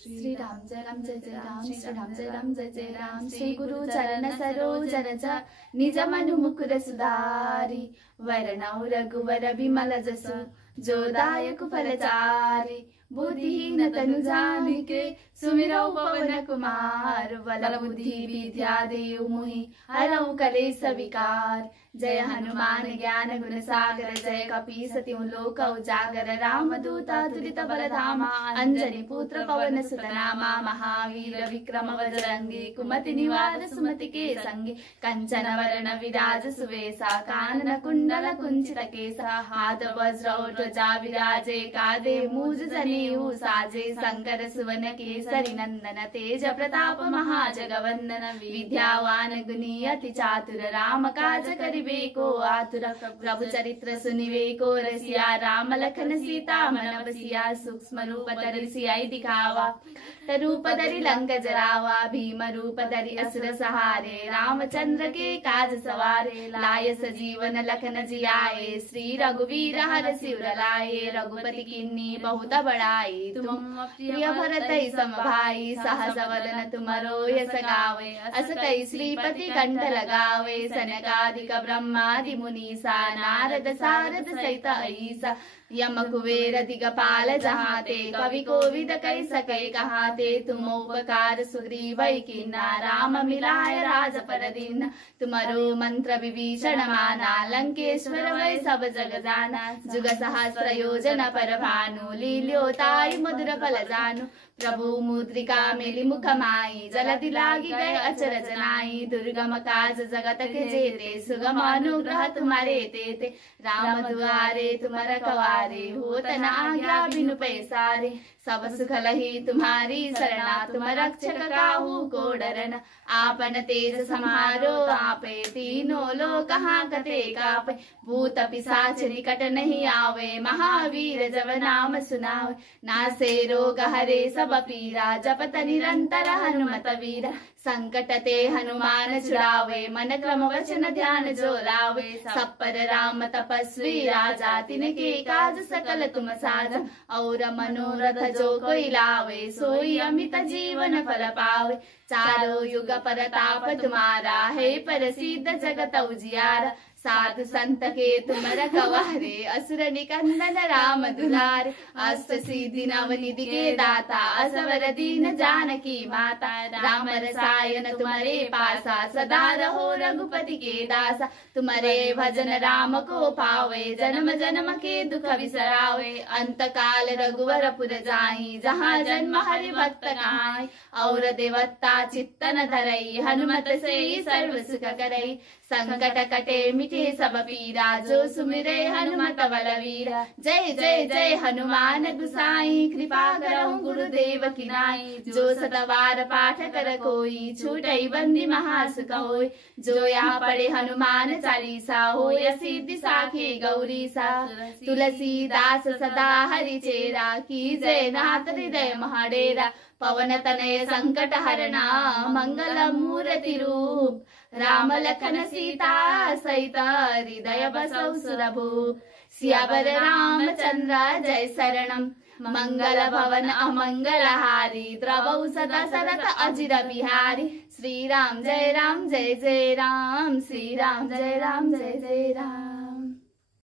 श्री राम जय राम जय जय राम श्री राम जय राम जय जय राम श्री गुरु चरण सरोज रज निज मनु मुकुर सुधारी वरणौ रघुवर बिमल जसु जो दायक फलचारी बुद्धिहीन तनु जानिके सुमिरौ पवन कुमार बल बुद्धि विद्या देव मोहि हरौ कलेश विकार जय हनुमान ज्ञान गुण सागर जय कपीस तिहु लोक उजागर रामदूत तुलित बलधामा अंजनी पुत्र पवन सुत नामा महावीर विक्रम बजरंगी कुमति निवार सुमति के संगी कंचन वरण विराज सुवेशा कानन कुंडल कुंचित केसा हाथ वज्र और ध्वजा विराजे कांधे मूज जनेऊ साजे शंकर सुवन केसरी नंदन तेज प्रताप महाजगवंदन विद्यावान गुणी अति चातुर राम काज करिबे को आतुर प्रभु चरित्र सुनिवे को रसिया राम लखन सीता मन बसिया सूक्ष्म रूप धरि सियाई दिखावा रूप धरि लंक जरावा भीम रूप धरि असुर सहारे रामचंद्र के काज सवारे लाय सजीवन लखन जियाए श्री रघुवीर हर शिवर लाए रघुपति किन्नी बहुत बड़ाई तुम प्रिय भरत सम भाई सहस वदन तुमरो यस गावे अस कई श्रीपति कंठ लगावे सनकादिक ब्रह्मादि मुनीसा नारद सारद सहित ऐसा यम कुबेर दिगपाल जहाते कवि कोविद कई सकै कहाते तुम उपकार सुग्रीव कीन्हा राम मिलाय राजपर दीन्हा तुमरो मंत्र विभीषण माना लंकेश्वर वै सब जग जाना जुग सहस्र योजन पर भानु लील्योताई मधुर फल जानु प्रभु मुद्रिका मेली मुख माई जलधि लागी गए अचरज नाई दुर्गम काज जगत के जेते सुगम अनुग्रह तुम्हारे तेते राम दुआरे तुम रखवारे होत न आज्ञा बिनु पैसारे सब सुख लही तुम्हारी शरणा तुम रक्षक काहू को डरना आपन तेज समारो आपे तीनों लोक हांकते कापे भूत पिशाच निकट नहीं आवे महावीर जब नाम सुनावे नासे रोग हरे सब पीरा जपत निरंतर हनुमत वीरा संकट ते हनुमान छुड़ावे मन क्रम वचन ध्यान जो लावे सब पर राम तपस्वी राजा तिनके काज सकल तुम साजा और मनोरथ जो कोई लावे सोई अमित जीवन फल पावे चारों युग परताप तुम्हारा है प्रसिद्ध जगत उजियारा साधु संत के तुम रखवारे असुर निकंदन राम दुलारे अष्ट सिद्धि नव निधि के दाता असवर दीन जानकी माता राम रसायन तुम्हारे पासा सदा रहो रघुपति के दासा तुम्हारे भजन राम को पावे जन्म जन्म के दुख विसरावे अंत काल रघुवर पुर जाई जहाँ जन्म हरि भक्त कहाई और देवता चित्तन धरई हनुमत से सर्व सुख करई संकट कटे मिटे सब पीरा जो सुमिरे हनुमत बलवीरा जय जय जय हनुमान गुसाई कृपा करहु गुरुदेव की नाई जो सतवार पाठ कर कोई छूटई बंदी महासुख होय जो यहाँ पढ़े हनुमान चालीसा होय सिद्धि साखी गौरी सा तुलसीदास सदा हरि चेरा की जय नाथ हृदय महाडेरा पवन तनय संकट हरना मंगल मूर्ति रूप राम लखन सीता सहित हृदय बसौ सुरभूप सियावर रामचंद्र जय शरणम मंगल भवन अमंगल हारी द्रवौ सदा सरत अजिर बिहारी श्री राम जय जय राम श्री राम जय जय राम